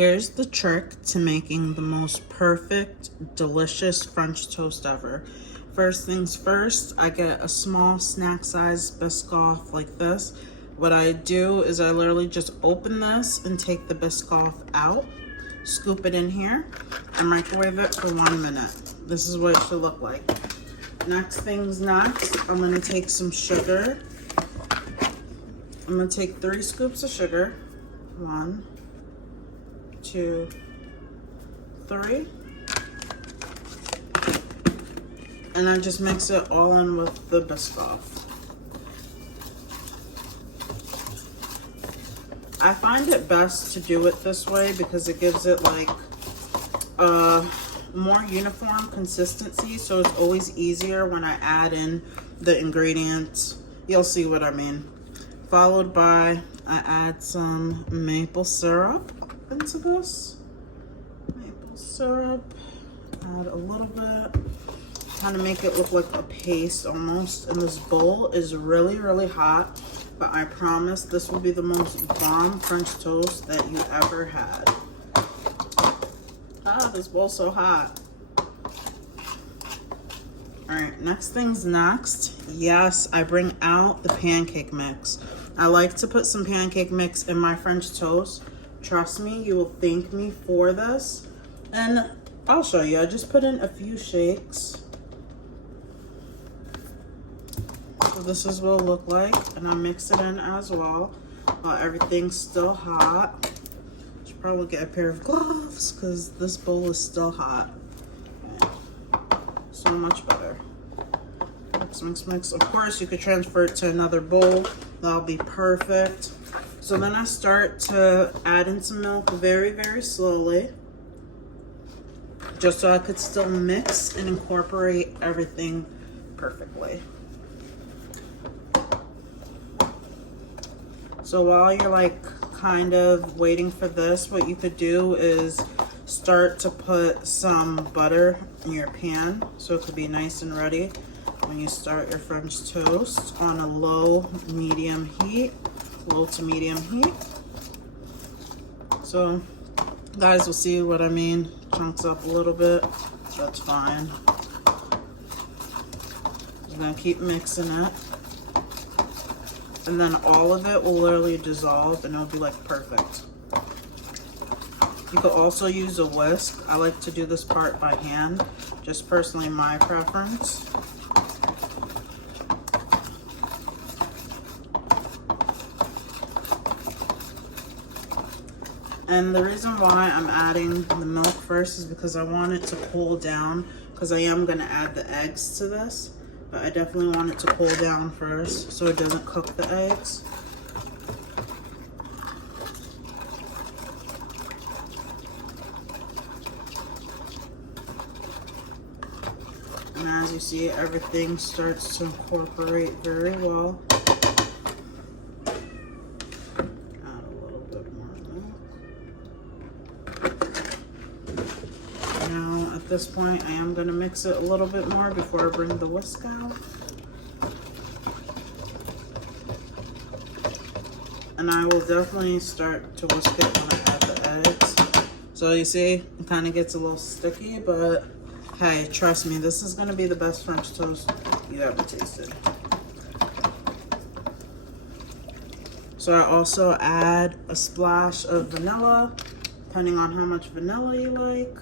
Here's the trick to making the most perfect, delicious French toast ever. First things first, I get a small snack size biscoff like this. What I do is I literally just open this and take the biscoff out, scoop it in here, and microwave it for 1 minute. This is what it should look like. Next thing's next, I'm gonna take some sugar. I'm gonna take 3 scoops of sugar. 1, 2, 3. And I just mix it all in with the biscoff. I find it best to do it this way because it gives it like a more uniform consistency, so it's always easier when I add in the ingredients. You'll see what I mean. Followed by, I add some maple syrup into this. Maple syrup, add a little bit, kind of make it look like a paste almost. And this bowl is really, really hot, but I promise this will be the most bomb French toast that you ever had. Ah, this bowl's so hot. All right, next thing's next. Yes, I bring out the pancake mix. I like to put some pancake mix in my French toast. Trust me, you will thank me for this. And I'll show you. I just put in a few shakes. So this is what it'll look like. And I mix it in as well while everything's still hot. Should probably get a pair of gloves because this bowl is still hot. Okay. So much better. Mix, mix, mix. Of course, you could transfer it to another bowl. That'll be perfect. So then I start to add in some milk very, very slowly, just so I could still mix and incorporate everything perfectly. So while you're like kind of waiting for this, what you could do is start to put some butter in your pan so it could be nice and ready when you start your French toast on a low to medium heat. So guys will see what I mean. Chunks up a little bit, that's fine. I'm gonna keep mixing it, and then all of it will literally dissolve and it'll be like perfect. You could also use a whisk. I like to do this part by hand, just personally my preference. And the reason why I'm adding the milk first is because I want it to cool down, because I am going to add the eggs to this, but I definitely want it to cool down first so it doesn't cook the eggs. And as you see, everything starts to incorporate very well. At this point, I am going to mix it a little bit more before I bring the whisk out. And I will definitely start to whisk it when I add the eggs. So you see, it kind of gets a little sticky, but hey, trust me, this is going to be the best French toast you ever tasted. So I also add a splash of vanilla, depending on how much vanilla you like.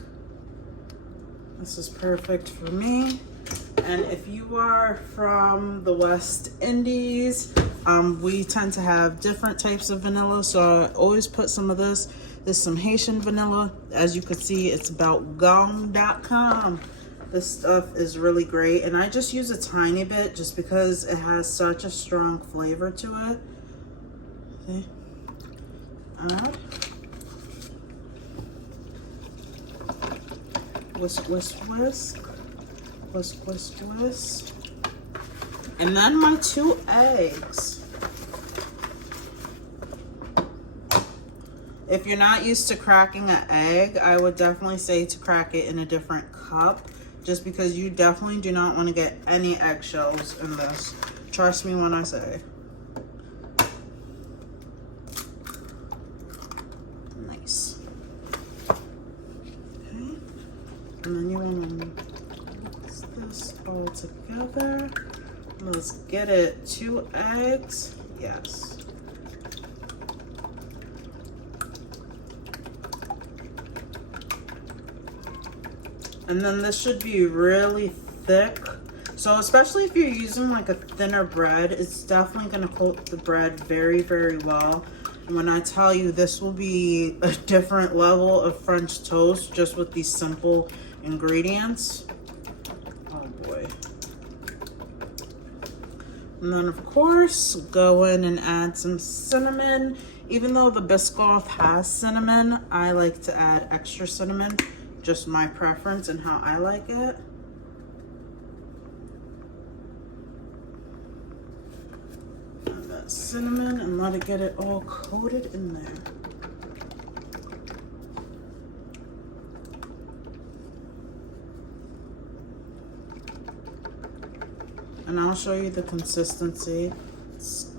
This is perfect for me. And if you are from the West Indies, we tend to have different types of vanilla. So I always put some of this. There's some Haitian vanilla. As you can see, it's about gong.com. This stuff is really great. And I just use a tiny bit just because it has such a strong flavor to it. Okay. Add. Whisk, whisk, whisk. Whisk, whisk, whisk. And then my 2 eggs. If you're not used to cracking an egg, I would definitely say to crack it in a different cup, just because you definitely do not want to get any eggshells in this. Trust me when I say. Nice. together. Let's get it. 2 eggs. Yes. And then this should be really thick. So especially if you're using like a thinner bread, it's definitely gonna coat the bread very, very well. And when I tell you this will be a different level of French toast just with these simple ingredients. Oh boy. And then of course, go in and add some cinnamon. Even though the biscoff has cinnamon, I like to add extra cinnamon. Just my preference and how I like it. Add that cinnamon and let it get it all coated in there. And I'll show you the consistency. It's,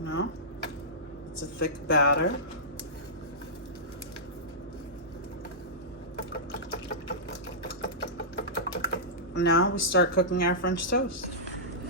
you know, it's a thick batter. Now we start cooking our French toast.